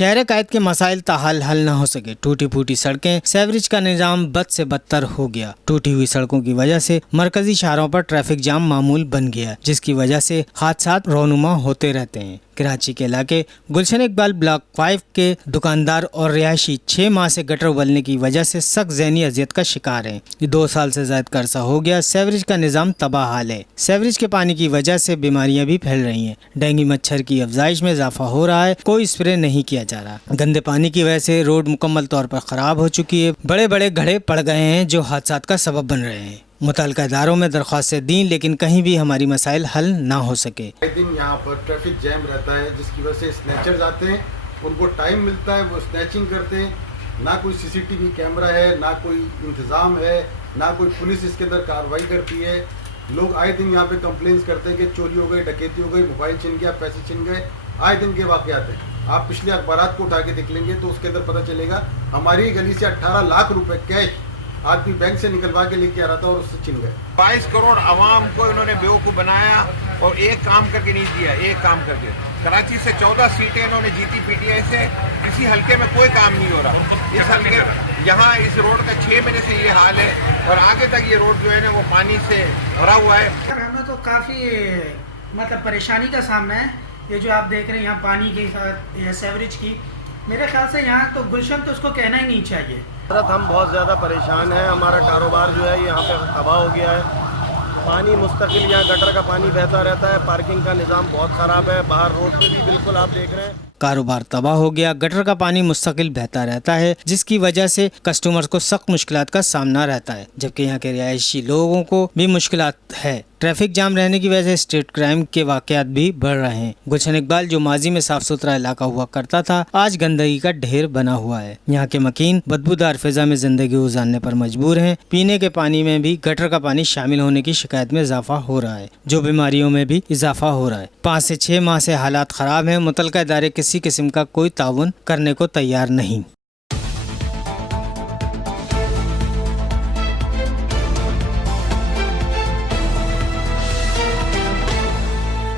شہر قائد کے مسائل تاحال حل نہ ہو سکے. ٹوٹی پھوٹی سڑکیں، سیوریج کا نظام بد سے بدتر ہو گیا. ٹوٹی ہوئی سڑکوں کی وجہ سے مرکزی شہروں پر ٹریفک جام معمول بن گیا، جس کی وجہ سے حادثات رونما ہوتے رہتے ہیں. کراچی کے علاقے گلشن اقبال بلاک 5 کے دکاندار اور رہائشی 6 ماہ سے گٹر ابلنے کی وجہ سے سخت ذہنی اذیت کا شکار ہیں. یہ 2 سال سے زائد کا عرصہ ہو گیا. سیوریج کا نظام تباہ حال ہے. سیوریج کے پانی کی وجہ سے بیماریاں بھی پھیل رہی ہیں. ڈینگی مچھر کی افزائش میں اضافہ ہو رہا ہے. کوئی اسپرے نہیں کیا جا رہا. گندے پانی کی وجہ سے روڈ مکمل طور پر خراب ہو چکی ہے. بڑے بڑے گڑھے پڑ گئے ہیں جو حادثات کا سبب بن رہے ہیں. متعلقہ اداروں میں درخواستیں دیں لیکن کہیں بھی ہماری مسائل حل نہ ہو سکے. دن یہاں پر ٹریفک جیم رہتا ہے، جس کی وجہ سے اسنیچرز آتے ہیں، ان کو ٹائم ملتا ہے، وہ اسنیچنگ کرتے ہیں. نہ کوئی CCTV کیمرہ ہے، نہ کوئی انتظام ہے، نہ کوئی پولیس اس کے اندر کارروائی کرتی ہے. لوگ آئے دن یہاں پہ کمپلینس کرتے ہیں کہ چوری ہو گئی، ڈکیتی ہو گئی، موبائل چھن گیا، پیسے چھن گئے. آئے دن کے واقعات ہیں. آپ پچھلے اخبارات کو اٹھا کے دیکھ لیں گے تو اس کے اندر پتہ چلے گا ہماری گلی سے 18 لاکھ روپے کیش آدمی بینک سے نکلوا کے لے کے آ رہا تھا اور اس سے چھن گئے. 22 کروڑ عوام کو انہوں نے بیوقوف بنایا اور ایک کام کر کے نہیں دیا. ایک کام کر کے کراچی سے 14 سیٹیں انہوں نے جیتی PTI سے. کسی حلقے میں کوئی کام نہیں ہو رہا. اس حلقے یہاں اس روڈ کا 6 مہینے سے یہ حال ہے اور آگے تک یہ روڈ جو ہے نا وہ پانی سے بھرا ہوا ہے. ہمیں تو کافی پریشانی کا سامنا ہے. یہ جو آپ دیکھ رہے ہیں یہاں پانی کی یا سیوریج کی، میرے خیال سے یہاں تو گلشن تو اس کو کہنا ہی نہیں چاہیے. ہم بہت زیادہ پریشان ہیں. ہمارا کاروبار جو ہے یہاں پہ تباہ ہو گیا ہے. پانی مستقل یہاں گٹر کا پانی بہتا رہتا ہے. پارکنگ کا نظام بہت خراب ہے. باہر روڈ پہ بھی بالکل آپ دیکھ رہے ہیں کاروبار تباہ ہو گیا. گٹر کا پانی مستقل بہتا رہتا ہے، جس کی وجہ سے کسٹمرز کو سخت مشکلات کا سامنا رہتا ہے، جبکہ یہاں کے رہائشی لوگوں کو بھی مشکلات ہے. ٹریفک جام رہنے کی وجہ سے اسٹریٹ کرائم کے واقعات بھی بڑھ رہے ہیں. گلشن اقبال جو ماضی میں صاف ستھرا علاقہ ہوا کرتا تھا، آج گندگی کا ڈھیر بنا ہوا ہے. یہاں کے مکین بدبودار فضا میں زندگی گزارنے پر مجبور ہیں. پینے کے پانی میں بھی گٹر کا پانی شامل ہونے کی شکایت میں اضافہ ہو رہا ہے، جو بیماریوں میں بھی اضافہ ہو رہا ہے. 5 سے 6 ماہ سے حالات خراب ہیں. متعلقہ ادارے کسی قسم کا کوئی تعاون کرنے کو تیار نہیں.